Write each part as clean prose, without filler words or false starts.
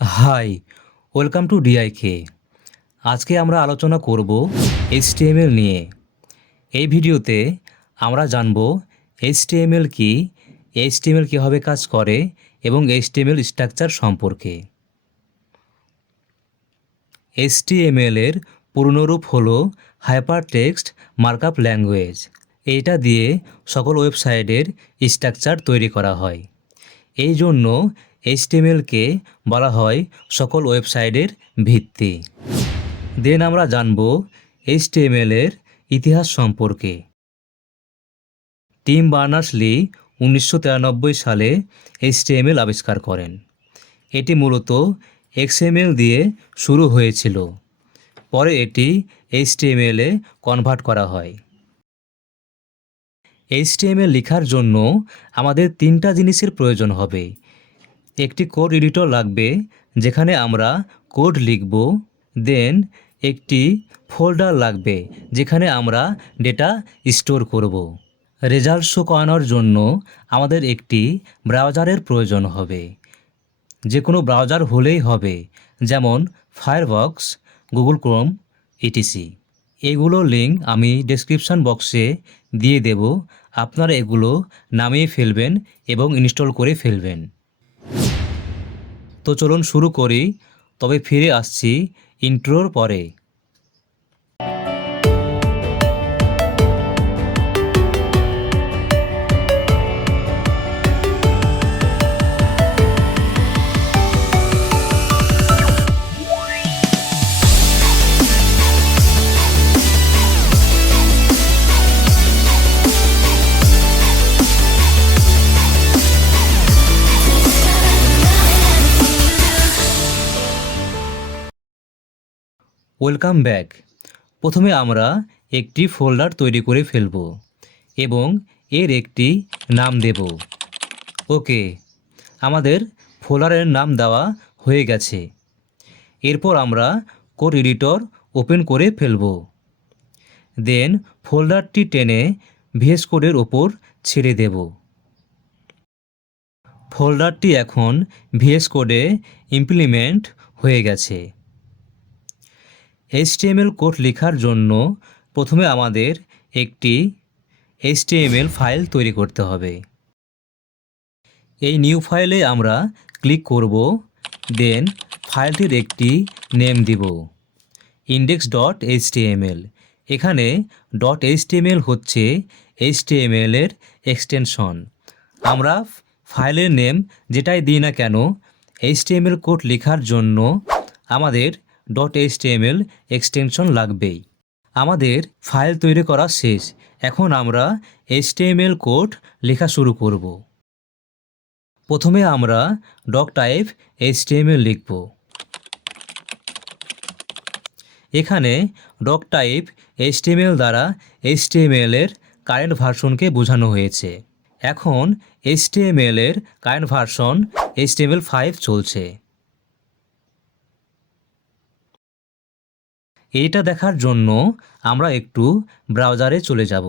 High, welcome to ডিআইকে। আজকে আমরা আলোচনা করব এইচটিএমএল নিয়ে। এই ভিডিওতে আমরা জানব এইচটিএমএল কি, এইচটিএমএল কীভাবে কাজ করে এবং এইচটিএমএল স্ট্রাকচার সম্পর্কে। এইচটিএমএল এর পূর্ণরূপ হল হাইপারটেক্সট মার্কআপ ল্যাঙ্গুয়েজ। এইটা দিয়ে সকল ওয়েবসাইটের স্ট্রাকচার তৈরি করা হয়। এই জন্য এইচটিএমএলকে বলা হয় সকল ওয়েবসাইটের ভিত্তি। দেন আমরা জানব এইচটিএমএল এর ইতিহাস সম্পর্কে। টিম বার্নার্স-লি 1993 সালে এইচটিএমএল আবিষ্কার করেন। এটি মূলত এক্সএমএল দিয়ে শুরু হয়েছিল, পরে এটি এইচটিএমএল এ কনভার্ট করা হয়। এইচটিএমএল লেখার জন্য আমাদের তিনটা জিনিসের প্রয়োজন হবে। একটি কোড এডিটর লাগবে যেখানে আমরা কোড লিখব। দেন একটি ফোল্ডার লাগবে যেখানে আমরা ডেটা স্টোর করব। রেজাল্ট শো করানোর জন্য আমাদের একটি ব্রাউজারের প্রয়োজন হবে। যে কোনো ব্রাউজার হলেই হবে, যেমন ফায়ারফক্স, গুগল ক্রোম, ইটিসি। এগুলোর লিঙ্ক আমি ডেসক্রিপশন বক্সে দিয়ে দেব। আপনারা এগুলো নামিয়ে ফেলবেন এবং ইনস্টল করে ফেলবেন। তো চলুন শুরু করি, তবে ফিরে আসছি ইন্ট্রোর পরে। Welcome back. প্রথমে আমরা একটি ফোল্ডার তৈরি করে ফেলব এবং এর একটি নাম দেব। ওকে, আমাদের ফোল্ডারের নাম দেওয়া হয়ে গেছে। এরপর আমরা কোড এডিটর ওপেন করে ফেলব। দেন ফোল্ডারটি টেনে ভিএস কোডের ওপর ছেড়ে দেব। ফোল্ডারটি এখন ভিএস কোডে ইমপ্লিমেন্ট হয়ে গেছে। এইচটিএমএল কোড লেখার জন্য প্রথমে আমাদের একটি এইচটিএমএল ফাইল তৈরি করতে হবে। এই নিউ ফাইলে আমরা ক্লিক করব। দেন ফাইলটির একটি নেম দিব, index.html। এখানে .html হচ্ছে এইচটিএমএল এর এক্সটেনশন। আমরা ফাইলের নেম যেটাই দিই না কেন, এইচটিএমএল কোড লেখার জন্য আমাদের .html এক্সটেনশন লাগবেই। আমাদের ফাইল তৈরি করা শেষ। এখন আমরা এইচটিএমএল কোড লেখা শুরু করব। প্রথমে আমরা ডক টাইপ এইচটিএমএল লিখব। এখানে ডক টাইপ এইচটিএমএল দ্বারা এইচটিএমএল এর কারেন্ট ভার্সনকে বোঝানো হয়েছে। এখন এইচটিএমএল এর কারেন্ট ভার্সন HTML5 চলছে। এইটা দেখার জন্য আমরা একটু ব্রাউজারে চলে যাব।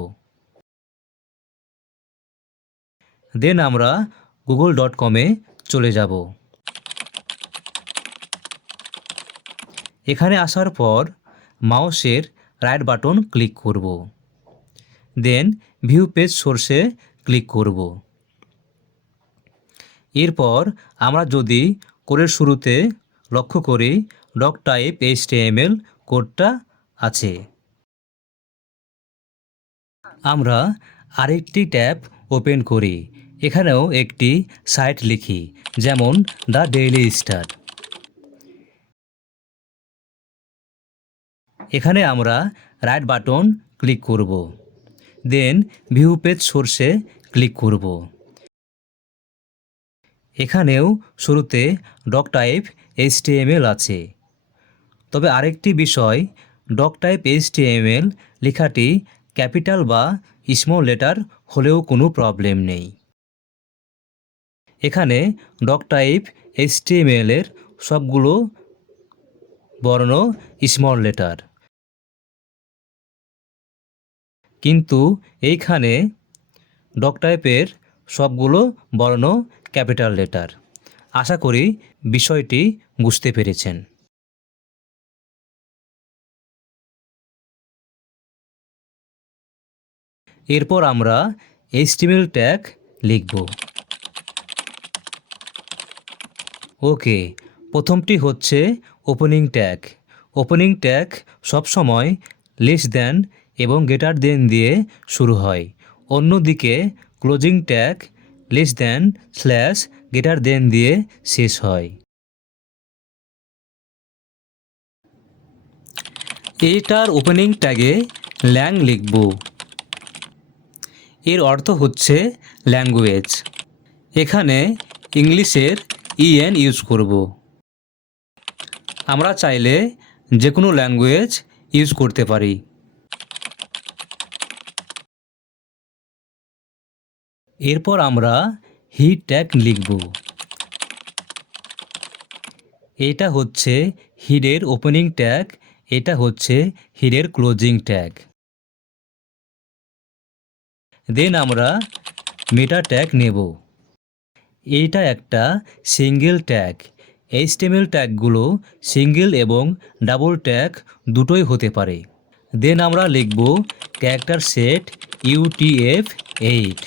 দেন আমরা google.com-এ চলে যাব। এখানে আসার পর মাউসের রাইট বাটন ক্লিক করব। দেন ভিউ পেজ সোর্সে ক্লিক করব। এরপর আমরা যদি কোডের শুরুতে লক্ষ্য করি, ডক টাইপ HTML কোডটা আছে। আমরা আরেকটি ট্যাব ওপেন করি। এখানেও একটি সাইট লিখি, যেমন দ্য ডেইলি স্টার। এখানে আমরা রাইট বাটন ক্লিক করব। দেন ভিউ পেজ সোর্সে ক্লিক করব। এখানেও শুরুতে ডক টাইপ HTML আছে। তবে আরেকটি বিষয়, ডক টাইপ HTML লেখাটি ক্যাপিটাল বা স্মল লেটার হলেও কোনো প্রবলেম নেই। এখানে ডক টাইপ HTML এর সবগুলো বর্ণ স্মল লেটার, কিন্তু এইখানে ডক টাইপের সবগুলো বর্ণ ক্যাপিটাল লেটার। আশা করি বিষয়টি বুঝতে পেরেছেন। এরপর আমরা HTML ট্যাগ লিখব। ওকে, প্রথমটি হচ্ছে ওপেনিং ট্যাগ। ওপেনিং ট্যাগ সবসময় লেস দ্যান এবং গ্রেটার দেন দিয়ে শুরু হয়। অন্যদিকে closing tag less than slash greater than দিয়ে শেষ হয়। এটার ওপেনিং ট্যাগে ল্যাং লিখব। এর অর্থ হচ্ছে ল্যাঙ্গুয়েজ। এখানে ইংলিশের EN ইউজ করব। আমরা চাইলে যে কোনো ল্যাঙ্গুয়েজ ইউজ করতে পারি। এরপর আমরা হি ট্যাগ লিখব। এটা হচ্ছে হিডের ওপেনিং ট্যাগ, এটা হচ্ছে হিডের ক্লোজিং ট্যাগ। দেন আমরা মেটা ট্যাগ নেব। এইটা একটা সিঙ্গেল ট্যাগ। HTML ট্যাগগুলো সিঙ্গেল এবং ডাবল ট্যাগ দুটোই হতে পারে। দেন আমরা লিখব ক্যারেক্টার সেট UTF-8।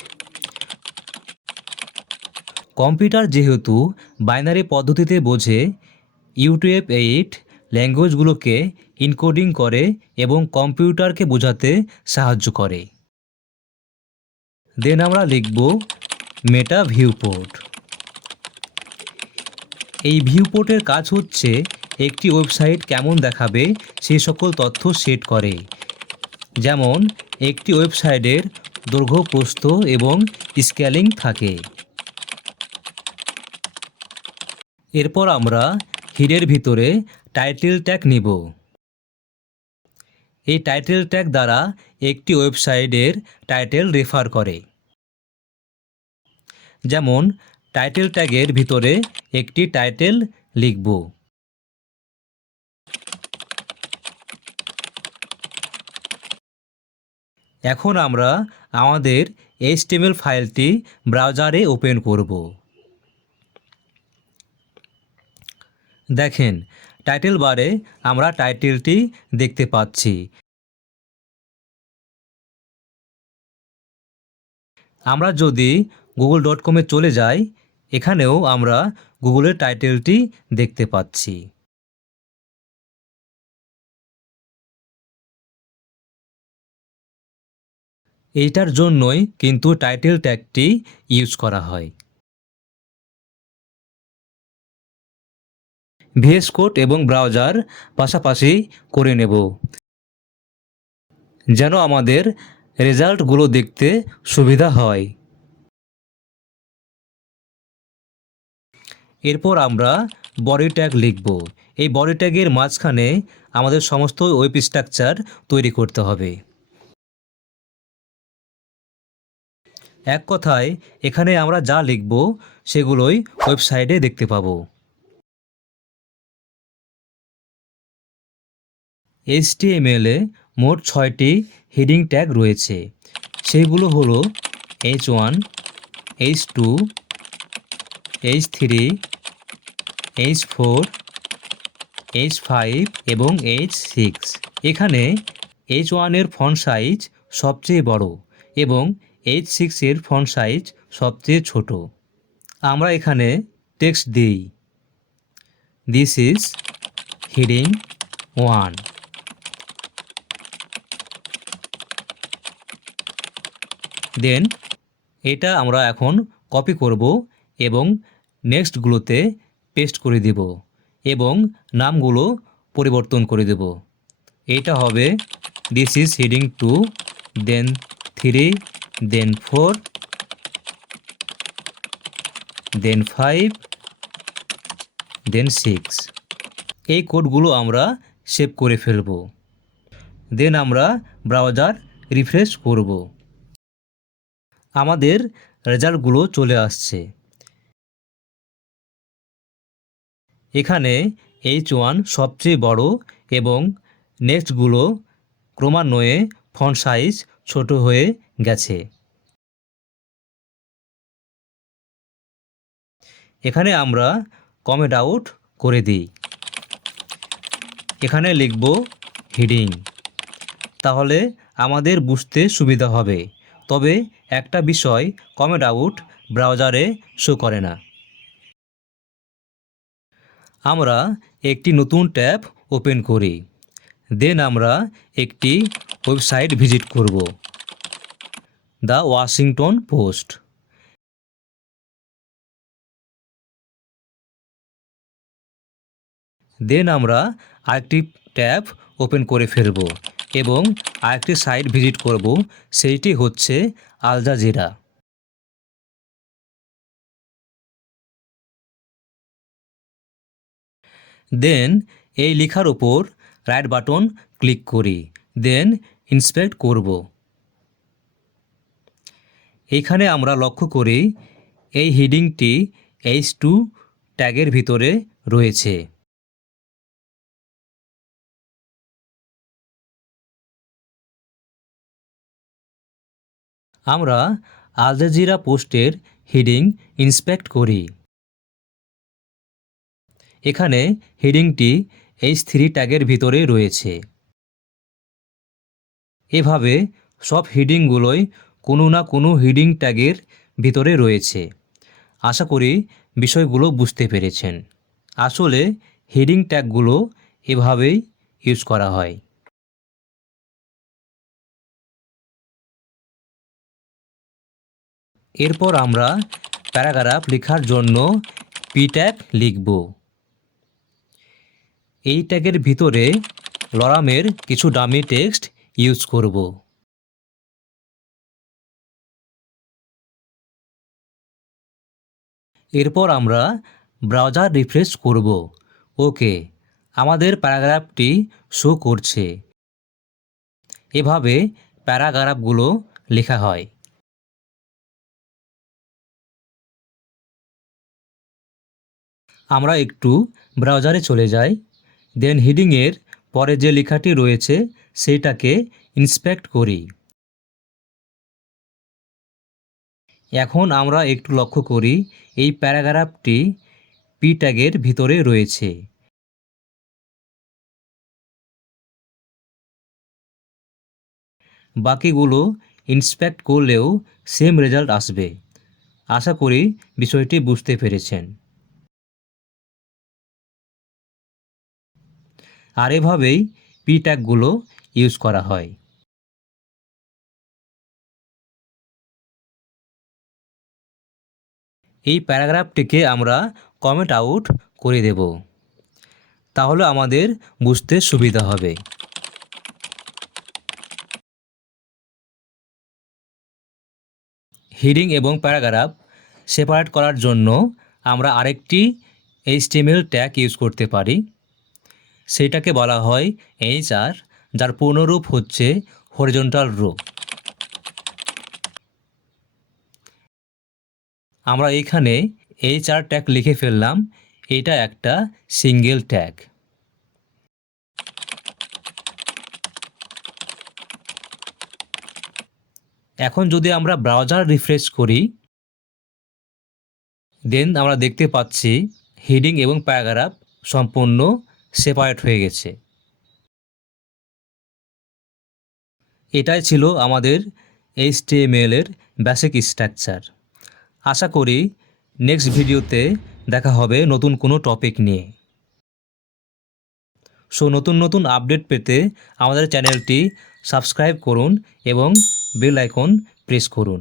কম্পিউটার যেহেতু বাইনারি পদ্ধতিতে বোঝে, UTF-8 ল্যাঙ্গুয়েজগুলোকে ইনকোডিং করে এবং কম্পিউটারকে বোঝাতে সাহায্য করে। দেন আমরা লিখব মেটা ভিউপোর্ট। এই ভিউপোর্টের কাজ হচ্ছে একটি ওয়েবসাইট কেমন দেখাবে সেই সকল তথ্য সেট করে। যেমন একটি ওয়েবসাইটের দৈর্ঘ্য, প্রস্থ এবং স্কেলিং থাকে। এরপর আমরা হিডের ভিতরে টাইটেল ট্যাগ নিব। এই টাইটেল ট্যাগ দ্বারা একটি ওয়েবসাইটের টাইটেল রেফার করে। যেমন টাইটেল ট্যাগের ভিতরে একটি টাইটেল লিখব। এখন আমরা আমাদের HTML ফাইলটি ব্রাউজারে ওপেন করব। দেখেন, টাইটেল বারে আমরা টাইটেলটি দেখতে পাচ্ছি। আমরা যদি google.com-এ চলে যাই, এখানেও আমরা গুগলের টাইটেলটি দেখতে পাচ্ছি। এইটার জন্যই কিন্তু টাইটেল ট্যাগটি ইউজ করা হয়। VS কোড এবং ব্রাউজার পাশাপাশি করে নেব, যেন আমাদের রেজাল্টগুলো দেখতে সুবিধা হয়। এরপর আমরা বডি ট্যাগ লিখব। এই বডি ট্যাগের মাঝখানে আমাদের সমস্ত ওয়েব স্ট্রাকচার তৈরি করতে হবে। এক কথায় এখানে আমরা যা লিখব সেগুলোই ওয়েবসাইটে দেখতে পাবো। HTML-এ মোট 6টি হেডিং ট্যাগ রয়েছে। সেইগুলো হলো H1, H2, H3, H4, H5 এবং H6। এখানে H1-এর ফন্ট সাইজ সবচেয়ে বড় এবং H6-এর ফন্ট সাইজ সবচেয়ে ছোট। আমরা এখানে টেক্সট দিই, দিস ইজ হেডিং 1। দেন এটা আমরা এখন কপি করব এবং নেক্সটগুলোতে পেস্ট করে দেব এবং নামগুলো পরিবর্তন করে দেব। এটা হবে দিস ইজ হেডিং 2, দেন 3, দেন 4, দেন 5, দেন 6। এই কোডগুলো আমরা সেভ করে ফেলব। দেন আমরা ব্রাউজার রিফ্রেশ করব। আমাদের রেজাল্টগুলো চলে আসছে। এখানে H1 সবচেয়ে বড় এবং নেক্সটগুলো ক্রমান্বয়ে ফন্ট সাইজ ছোট হয়ে গেছে। এখানে আমরা কমেন্ট আউট করে দিই। এখানে লিখব হেডিং, তাহলে আমাদের বুঝতে সুবিধা হবে। তবে একটা বিষয়, কমেন্ট আউট ব্রাউজারে শো করে না। আমরা একটি নতুন ট্যাব ওপেন করি। দেন আমরা একটি ওয়েবসাইট ভিজিট করব, দ্য ওয়াশিংটন পোস্ট। দেন আমরা আরেকটি ট্যাব ওপেন করে ফেলব এবং আরেকটি সাইট ভিজিট করব, সেইটি হচ্ছে আল জাজিরা। দেন এই লেখার উপর রাইট বাটন ক্লিক করি, দেন ইন্সপেক্ট করব। এইখানে আমরা লক্ষ্য করি এই হেডিংটি H2 ট্যাগের ভিতরে রয়েছে। আমরা আল জাজিরা পোস্টের হেডিং ইন্সপেক্ট করি। এখানে হেডিংটি H3 ট্যাগের ভিতরে রয়েছে। এভাবে সব হেডিংগুলোই কোনো না কোনো হেডিং ট্যাগের ভিতরে রয়েছে। আশা করি বিষয়গুলো বুঝতে পেরেছেন। আসলে হেডিং ট্যাগগুলো এভাবেই ইউজ করা হয়। এরপর আমরা প্যারাগ্রাফ লেখার জন্য পি ট্যাগ লিখব। এই ট্যাগের ভিতরে লরামের কিছু ডামি টেক্সট ইউজ করব। এরপর আমরা ব্রাউজার রিফ্রেশ করব। ওকে, আমাদের প্যারাগ্রাফটি শো করছে। এভাবে প্যারাগ্রাফগুলো লেখা হয়। আমরা একটু ব্রাউজারে চলে যাই, দেন হেডিংয়ের পরে যে লেখাটি রয়েছে সেইটাকে ইন্সপেক্ট করি। এখন আমরা একটু লক্ষ্য করি এই প্যারাগ্রাফটি পি ট্যাগের ভিতরে রয়েছে। বাকিগুলো ইন্সপেক্ট করলেও সেম রেজাল্ট আসবে। আশা করি বিষয়টি বুঝতে পেরেছেন। আর এভাবেই পি ট্যাগগুলো ইউজ করা হয়। এই প্যারাগ্রাফটিকে আমরা কমেন্ট আউট করে দেব, তাহলে আমাদের বুঝতে সুবিধা হবে। হেডিং এবং প্যারাগ্রাফ সেপারেট করার জন্য আমরা আরেকটি HTML ট্যাগ ইউজ করতে পারি। সেটাকে বলা হয় HR, যার পূর্ণরূপ হচ্ছে হরিজন্টাল রো। আমরা এইখানে HR ট্যাগ লিখে ফেললাম। এটা একটা সিঙ্গেল ট্যাগ। এখন যদি আমরা ব্রাউজার রিফ্রেশ করি, দেন আমরা দেখতে পাচ্ছি হেডিং এবং প্যারাগ্রাফ সম্পূর্ণ সেপারেট হয়ে গেছে। এটাই ছিল আমাদের HTML এর বেসিক স্ট্রাকচার। আশা করি নেক্সট ভিডিওতে দেখা হবে নতুন কোনো টপিক নিয়ে। নতুন নতুন আপডেট পেতে আমাদের চ্যানেলটি সাবস্ক্রাইব করুন এবং বেল আইকন প্রেস করুন।